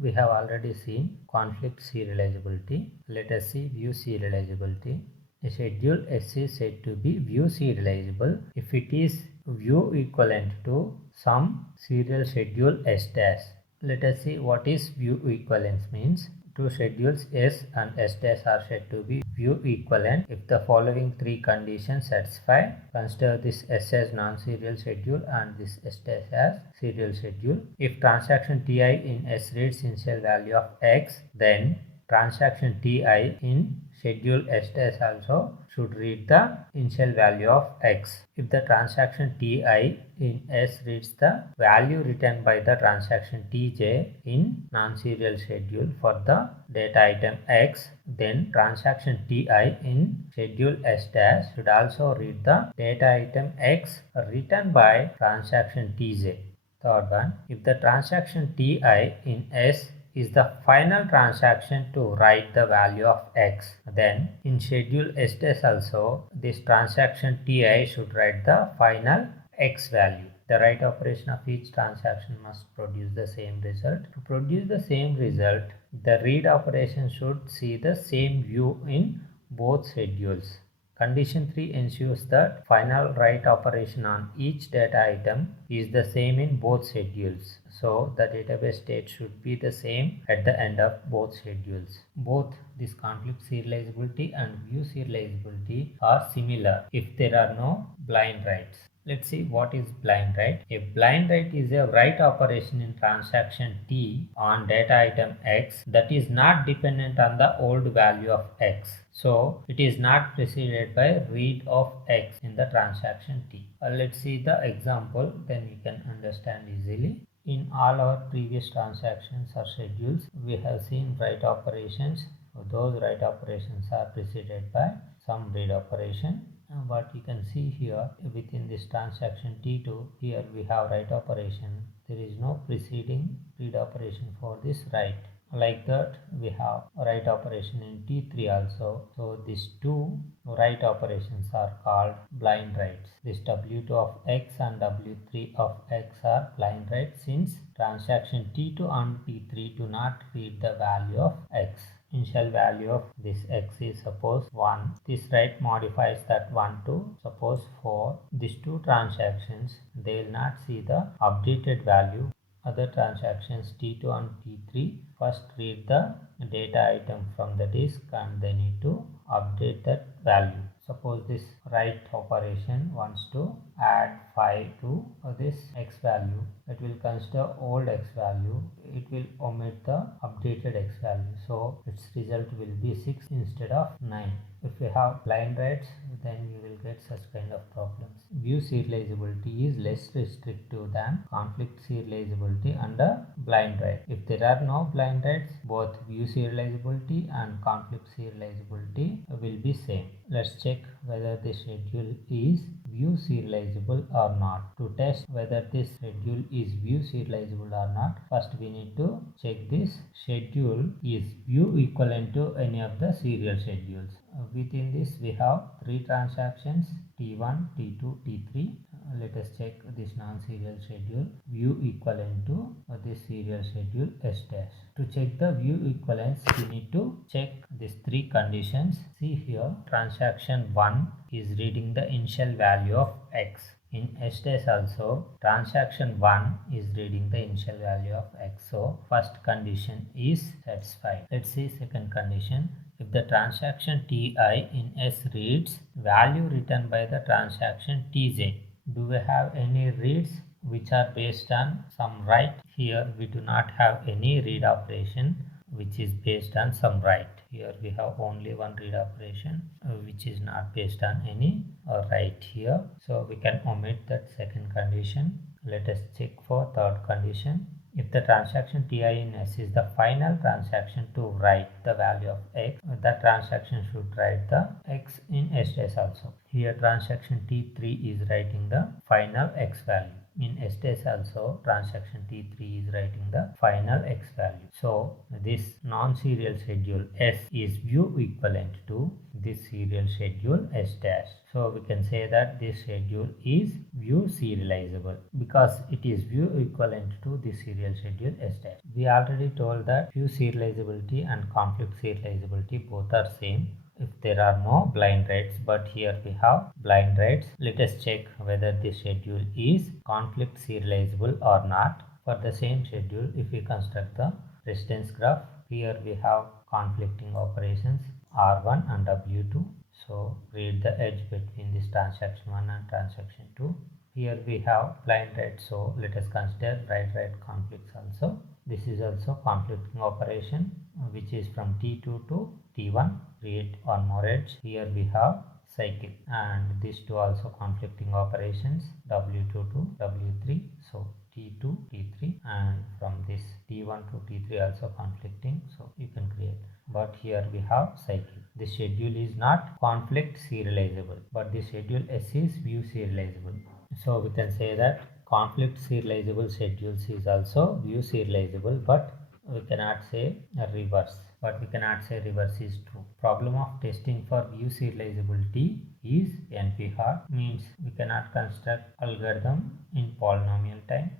We have already seen conflict serializability. Let us see view serializability. A schedule S is said to be view serializable if it is view equivalent to some serial schedule S dash. Let us see what is view equivalence means. Two schedules S and S dash are said to be view equivalent if the following three conditions satisfy. Consider this S as non-serial schedule and this S dash as serial schedule. If transaction Ti in S reads initial value of X, then transaction Ti in schedule S dash also should read the initial value of X. If the transaction Ti in S reads the value written by the transaction Tj in non-serial schedule for the data item X, then transaction Ti in schedule S dash should also read the data item X written by transaction Tj. Third one, if the transaction Ti in S is the final transaction to write the value of X, then in schedule S dash also this transaction Ti should write the final X value. The write operation of each transaction must produce the same result. To produce the same result, the read operation should see the same view in both schedules. Condition 3 ensures that final write operation on each data item is the same in both schedules. So the database state should be the same at the end of both schedules. Both this conflict serializability and view serializability are similar if there are no blind writes. Let's see what is blind write. A blind write is a write operation in transaction T on data item X that is not dependent on the old value of X. So it is not preceded by read of X in the transaction T. Let's see the example, then we can understand easily. In all our previous transactions or schedules, we have seen write operations. Those write operations are preceded by some read operation. What you can see here within this transaction T2, here we have write operation. There is no preceding read operation for this write. Like that, we have write operation in T3 also. So these two write operations are called blind writes. This W2 of X and W3 of X are blind writes since transaction T2 and T3 do not read the value of X. Initial value of this X is suppose 1. This write modifies that 1 to suppose 4. These two transactions, they will not see the updated value. Other transactions T2 and T3 first read the data item from the disk and they need to update that value. Suppose this write operation wants to add 5 to this X value. It will consider old X value. It will omit the updated X value. So its result will be 6 instead of 9. If you have blind writes, then you will get such kind of problems. View serializability is less restrictive than conflict serializability under blind write. If there are no blind writes, both view serializability and conflict serializability will be same. Let's check whether this schedule is view serializable or not. To test whether this schedule is view serializable or not, first we need to check this schedule is view equivalent to any of the serial schedules. Within this we have three transactions T1, T2, T3. Let us check this non-serial schedule view equivalent to this serial schedule S dash. To check the view equivalence, we need to check these three conditions. See here, transaction 1 is reading the initial value of X. In S dash also, transaction 1 is reading the initial value of X. So first condition is satisfied. Let's see second condition. If the transaction Ti in S reads value written by the transaction Tj, do we have any reads which are based on some write? Here we do not have any read operation which is based on some write. Here we have only one read operation which is not based on any write here. So we can omit that second condition. Let us check for third condition. If the transaction Ti in S is the final transaction to write the value of X, that transaction should write the X in S dash also. Here transaction T3 is writing the final X value. In STS also transaction T3 is writing the final X value. So this non-serial schedule S is view equivalent to this serial schedule S dash. So we can say that this schedule is view serializable because it is view equivalent to the serial schedule S dash. We already told that view serializability and conflict serializability both are same if there are no blind writes, but here we have blind writes. Let us check whether the schedule is conflict serializable or not. For the same schedule, if we construct the precedence graph, here we have conflicting operations R1 and W2. So read the edge between this transaction 1 and transaction 2. Here we have blind write, so let us consider write conflicts also. This is also conflicting operation which is from T2 to T1. Create one more edge. Here we have cycle, and these two also conflicting operations W2 to W3. So T2 T3, and from this T1 to T3 also conflicting, so you can create. But here we have cycle. The schedule is not conflict serializable, but the schedule S is view serializable. So we can say that conflict serializable schedules is also view serializable, but we cannot say reverse. But we cannot say reverse is true. Problem of testing for view serializability is NP-hard, means we cannot construct algorithm in polynomial time.